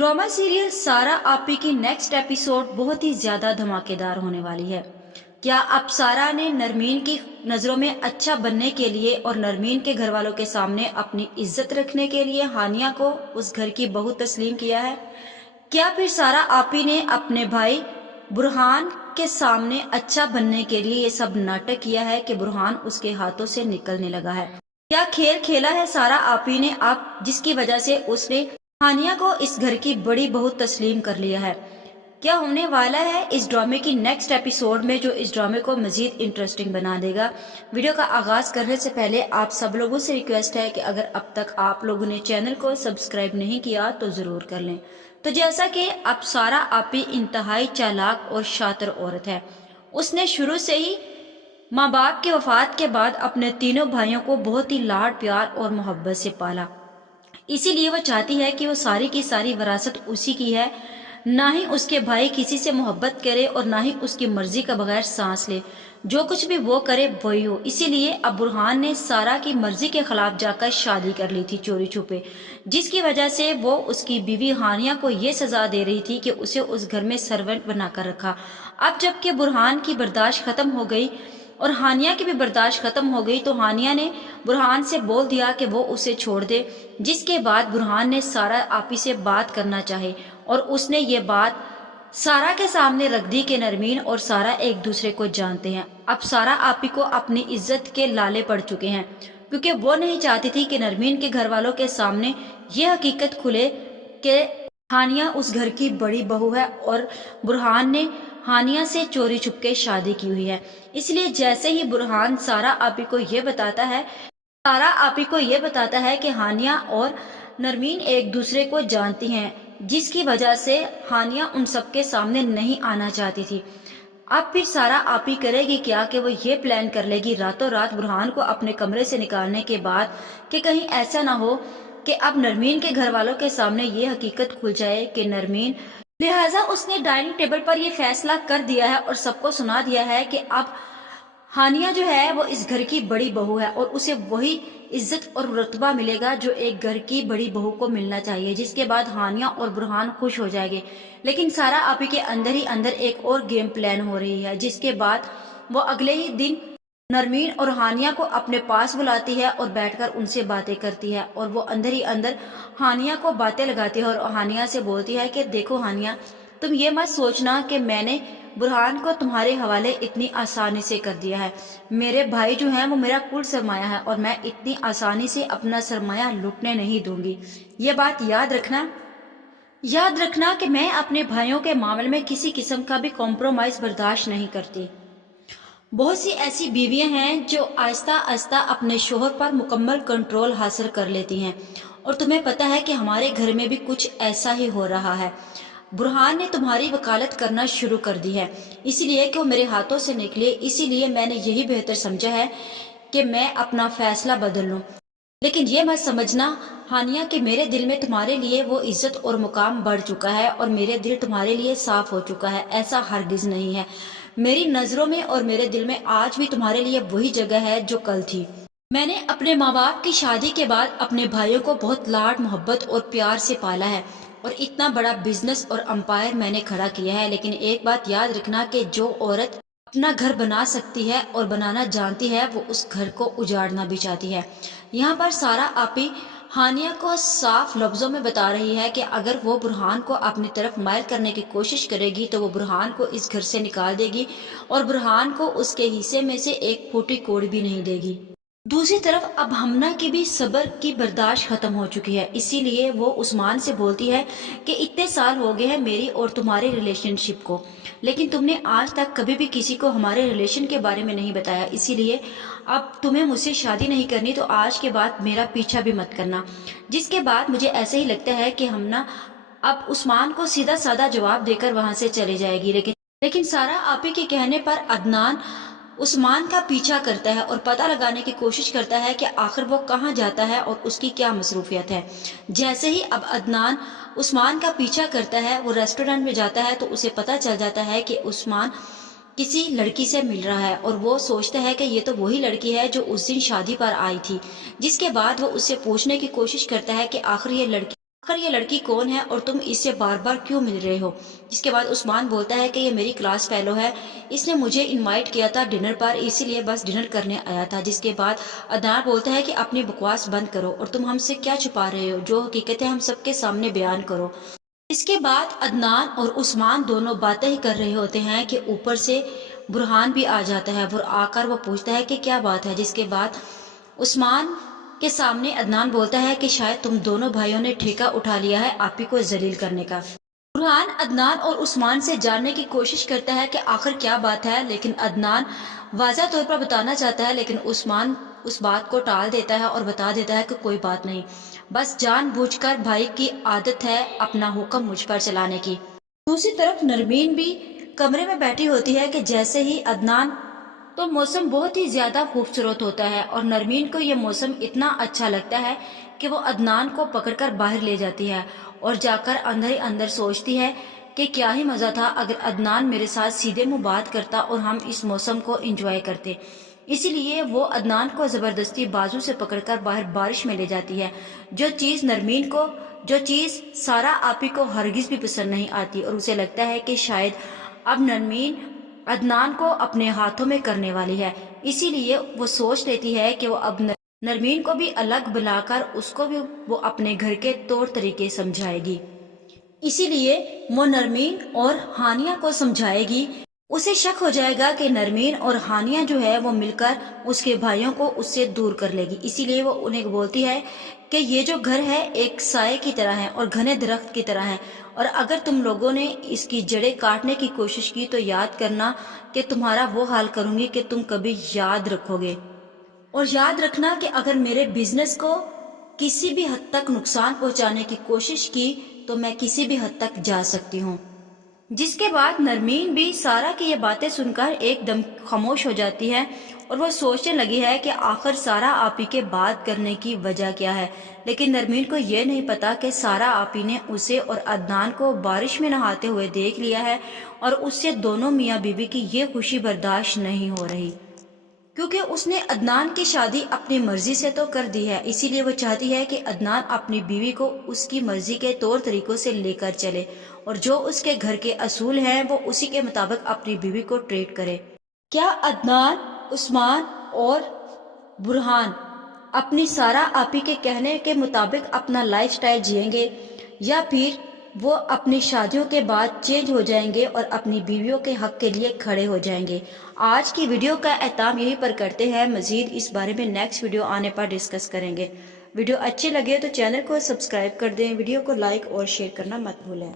Drama serial सारा आपी की नेक्स्ट एपिसोड बहुत ही ज्यादा धमाकेदार होने वाली है। क्या अब सारा ने नरमीन की नजरों में अच्छा बनने के लिए और नरमीन के घर वालों के सामने अपनी इज्जत रखने के लिए हानिया को उस घर की बहू तस्लीम किया है? क्या फिर सारा आपी ने अपने भाई बुरहान के सामने अच्छा बनने के लिए ये सब नाटक किया है कि बुरहान उसके हाथों से निकलने लगा है? क्या खेल खेला है सारा आपी ने अब, जिसकी वजह से उसने हानिया को इस घर की बड़ी बहू तस्लीम कर लिया है? क्या होने वाला है इस ड्रामे की नेक्स्ट एपिसोड में जो इस ड्रामे को मजीद इंटरेस्टिंग बना देगा? वीडियो का आगाज करने से पहले आप सब लोगों से रिक्वेस्ट है कि अगर अब तक आप लोगों ने चैनल को सब्सक्राइब नहीं किया तो जरूर कर लें। तो जैसा कि अब सारा आपी इंतहाई चालाक और शातिर औरत है। उसने शुरू से ही माँ बाप की वफात के बाद अपने तीनों भाइयों को बहुत ही लाड प्यार और मोहब्बत से पाला। इसीलिए वो चाहती है कि वो सारी की सारी विरासत उसी की है, ना ही उसके भाई किसी से मोहब्बत करे और ना ही उसकी मर्जी का बगैर सांस ले। जो कुछ भी वो करे वही हो। इसीलिए अब बुरहान ने सारा की मर्जी के खिलाफ जाकर शादी कर ली थी चोरी छुपे, जिसकी वजह से वो उसकी बीवी हानिया को ये सजा दे रही थी कि उसे उस घर में सर्वेंट बनाकर रखा। अब जबकि बुरहान की बर्दाश्त खत्म हो गई और हानिया की भी बर्दाश्त खत्म हो गई तो हानिया ने बुरहान से बोल दिया कि वो उसे छोड़ दे, जिसके बाद बुरहान ने सारा आपी से बात करना चाहे और उसने ये बात सारा के सामने रख दी कि नरमीन और सारा एक दूसरे को जानते हैं। अब सारा आपी को अपनी इज्जत के लाले पड़ चुके हैं, क्योंकि वो नहीं चाहती थी कि नरमीन के घर वालों के सामने ये हकीकत खुले कि हानिया उस घर की बड़ी बहू है और बुरहान ने हानिया से चोरी छुपके शादी की हुई है। इसलिए जैसे ही बुरहान सारा आपी को ये बताता है कि हानिया और नरमीन एक दूसरे को जानती हैं, जिसकी वजह से हानिया उन सबके सामने नहीं आना चाहती थी। अब फिर सारा आपी करेगी क्या कि वो ये प्लान कर लेगी रातों रात बुरहान को अपने कमरे से निकालने के बाद कि कहीं ऐसा ना हो कि अब नरमीन के घर वालों के सामने ये हकीकत खुल जाए कि नरमीन, लिहाजा उसने डाइनिंग टेबल पर यह फैसला कर दिया है और सबको सुना दिया है कि अब हानिया जो है वो इस घर की बड़ी बहू है और उसे वही इज्जत और रुतबा मिलेगा जो एक घर की बड़ी बहू को मिलना चाहिए। जिसके बाद हानिया और बुरहान खुश हो जाएंगे। लेकिन सारा आपी के अंदर ही अंदर एक और गेम प्लान हो रही है, जिसके बाद वो अगले ही दिन नरमीन और हानिया को अपने पास बुलाती है और बैठकर उनसे बातें करती है और वो अंदर ही अंदर हानिया को बातें लगाती है और हानिया से बोलती है कि देखो हानिया, तुम ये मत सोचना कि मैंने बुरहान को तुम्हारे हवाले इतनी आसानी से कर दिया है। मेरे भाई जो हैं वो मेरा कुल सरमाया है और मैं इतनी आसानी से अपना सरमाया लुटने नहीं दूंगी। ये बात याद रखना कि मैं अपने भाइयों के मामले में किसी किस्म का भी कॉम्प्रोमाइज बर्दाश्त नहीं करती। बहुत सी ऐसी बीवियां हैं जो आहिस्ता आहिस्ता अपने शोहर पर मुकम्मल कंट्रोल हासिल कर लेती हैं और तुम्हें पता है कि हमारे घर में भी कुछ ऐसा ही हो रहा है। बुरहान ने तुम्हारी वकालत करना शुरू कर दी है, इसलिए कि वो मेरे हाथों से निकले। इसीलिए मैंने यही बेहतर समझा है कि मैं अपना फैसला बदल लूं। लेकिन ये मत समझना हानिया कि मेरे दिल में तुम्हारे लिए वो इज्जत और मुकाम बढ़ चुका है और मेरे दिल तुम्हारे लिए साफ हो चुका है। ऐसा हरगिज नहीं है। मेरी नजरों में और मेरे दिल में आज भी तुम्हारे लिए वही जगह है जो कल थी। मैंने अपने माँ बाप की शादी के बाद अपने भाइयों को बहुत लाड मोहब्बत और प्यार से पाला है और इतना बड़ा बिजनेस और अंपायर मैंने खड़ा किया है। लेकिन एक बात याद रखना कि जो औरत अपना घर बना सकती है और बनाना जानती है वो उस घर को उजाड़ना भी चाहती है। यहाँ पर सारा आपी हानिया को साफ लफ्जों में बता रही है कि अगर वो बुरहान को अपनी तरफ मायल करने की कोशिश करेगी तो वो बुरहान को इस घर से निकाल देगी और बुरहान को उसके हिस्से में से एक फूटी कोड़ भी नहीं देगी। दूसरी तरफ अब हमना की भी सब्र की बर्दाश्त खत्म हो चुकी है। इसीलिए वो उस्मान से बोलती है कि इतने साल हो गए हैं मेरी और तुम्हारे रिलेशनशिप को, लेकिन तुमने आज तक कभी भी किसी को हमारे रिलेशन के बारे में नहीं बताया। इसीलिए अब तुम्हें मुझसे शादी नहीं करनी तो आज के बाद मेरा पीछा भी मत करना। जिसके बाद मुझे ऐसे ही लगता है कि हमना अब उस्मान को सीधा साधा जवाब देकर वहां से चले जाएगी। लेकिन सारा आपी के कहने पर अदनान उस्मान का पीछा करता है और पता लगाने की कोशिश करता है कि आखिर वो कहाँ जाता है और उसकी क्या मसरूफियत है। जैसे ही अब अदनान उस्मान का पीछा करता है, वो रेस्टोरेंट में जाता है तो उसे पता चल जाता है कि उस्मान किसी लड़की से मिल रहा है और वो सोचता है कि ये तो वही लड़की है जो उस दिन शादी पर आई थी। जिसके बाद वो उससे पूछने की कोशिश करता है कि आखिर ये लड़की آخر یہ لڑکی کون ہے اور تم اس سے بار بار کیوں مل رہے ہو؟ جس کے بعد عثمان بولتا ہے کہ یہ میری کلاس فیلو ہے، اس نے مجھے انوائٹ کیا تھا ڈنر پر، اسی لیے بس ڈنر کرنے آیا تھا۔ جس کے بعد عدنان بولتا ہے کہ اپنی بکواس بند کرو اور تم ہم سے کیا چھپا رہے ہو، جو حقیقت ہے ہم سب کے سامنے بیان کرو۔ اس کے بعد عدنان اور عثمان دونوں باتیں ہی کر رہے ہوتے ہیں کہ اوپر سے برہان بھی آ جاتا ہے۔ آ کر وہ پوچھتا ہے کہ کیا بات ہے، جس کے بعد عثمان کے سامنے عدنان بولتا ہے کہ شاید تم دونوں بھائیوں نے ٹھیکہ اٹھا لیا ہے آپی کو ذلیل کرنے کا۔ برہان عدنان اور عثمان سے جاننے کی کوشش کرتا ہے کہ آخر کیا بات ہے، لیکن عدنان واضح طور پر بتانا چاہتا ہے، لیکن عثمان اس بات کو ٹال دیتا ہے اور بتا دیتا ہے کہ کوئی بات نہیں، بس جان بوجھ کر بھائی کی عادت ہے اپنا حکم مجھ پر چلانے کی۔ دوسری طرف نرمین بھی کمرے میں بیٹھی ہوتی ہے کہ جیسے ہی عدنان تو موسم بہت ہی زیادہ خوبصورت ہوتا ہے اور نرمین کو یہ موسم اتنا اچھا لگتا ہے کہ وہ عدنان کو پکڑ کر باہر لے جاتی ہے اور جا کر اندر ہی اندر سوچتی ہے کہ کیا ہی مزہ تھا اگر عدنان میرے ساتھ سیدھے منہ بات کرتا اور ہم اس موسم کو انجوائے کرتے۔ اسی لیے وہ عدنان کو زبردستی بازو سے پکڑ کر باہر بارش میں لے جاتی ہے، جو چیز سارا آپی کو ہرگز بھی پسند نہیں آتی، اور اسے لگتا ہے کہ شاید اب نرمین عدنان کو اپنے ہاتھوں میں کرنے والی ہے۔ اسی لیے وہ سوچ لیتی ہے کہ وہ اب نرمین کو بھی الگ بلا کر اس کو بھی وہ اپنے گھر کے طور طریقے سمجھائے گی۔ اسی لیے وہ نرمین اور ہانیہ کو سمجھائے گی۔ اسے شک ہو جائے گا کہ نرمین اور ہانیہ جو ہے وہ مل کر اس کے بھائیوں کو اس سے دور کر لے گی۔ اسی لیے وہ انہیں بولتی ہے کہ یہ جو گھر ہے ایک سائے کی طرح ہے اور گھنے درخت کی طرح ہے، اور اگر تم لوگوں نے اس کی جڑیں کاٹنے کی کوشش کی تو یاد کرنا کہ تمہارا وہ حال کروں گی کہ تم کبھی یاد رکھو گے، اور یاد رکھنا کہ اگر میرے بزنس کو کسی بھی حد تک نقصان پہنچانے کی کوشش کی تو میں کسی بھی حد تک جا سکتی ہوں۔ جس کے بعد نرمین بھی سارا کی یہ باتیں سن کر ایک دم خاموش ہو جاتی ہے اور وہ سوچنے لگی ہے کہ آخر سارا آپی کے بات کرنے کی وجہ کیا ہے، لیکن نرمین کو یہ نہیں پتا کہ سارا آپی نے اسے اور عدنان کو بارش میں نہاتے ہوئے دیکھ لیا ہے اور اس سے دونوں میاں بیوی کی یہ خوشی برداشت نہیں ہو رہی، کیونکہ اس نے عدنان کی شادی اپنی مرضی سے تو کر دی ہے۔ اسی لیے وہ چاہتی ہے کہ عدنان اپنی بیوی کو اس کی مرضی کے طور طریقوں سے لے کر چلے اور جو اس کے گھر کے اصول ہیں وہ اسی کے مطابق اپنی بیوی کو ٹریٹ کرے۔ کیا عدنان، عثمان اور برہان اپنی سارا آپی کے کہنے کے مطابق اپنا لائف سٹائل جئیں گے، یا پھر وہ اپنی شادیوں کے بعد چینج ہو جائیں گے اور اپنی بیویوں کے حق کے لیے کھڑے ہو جائیں گے؟ آج کی ویڈیو کا اختتام یہیں پر کرتے ہیں، مزید اس بارے میں نیکسٹ ویڈیو آنے پر ڈسکس کریں گے۔ ویڈیو اچھی لگے تو چینل کو سبسکرائب کر دیں، ویڈیو کو لائک اور شیئر کرنا مت بھولیں۔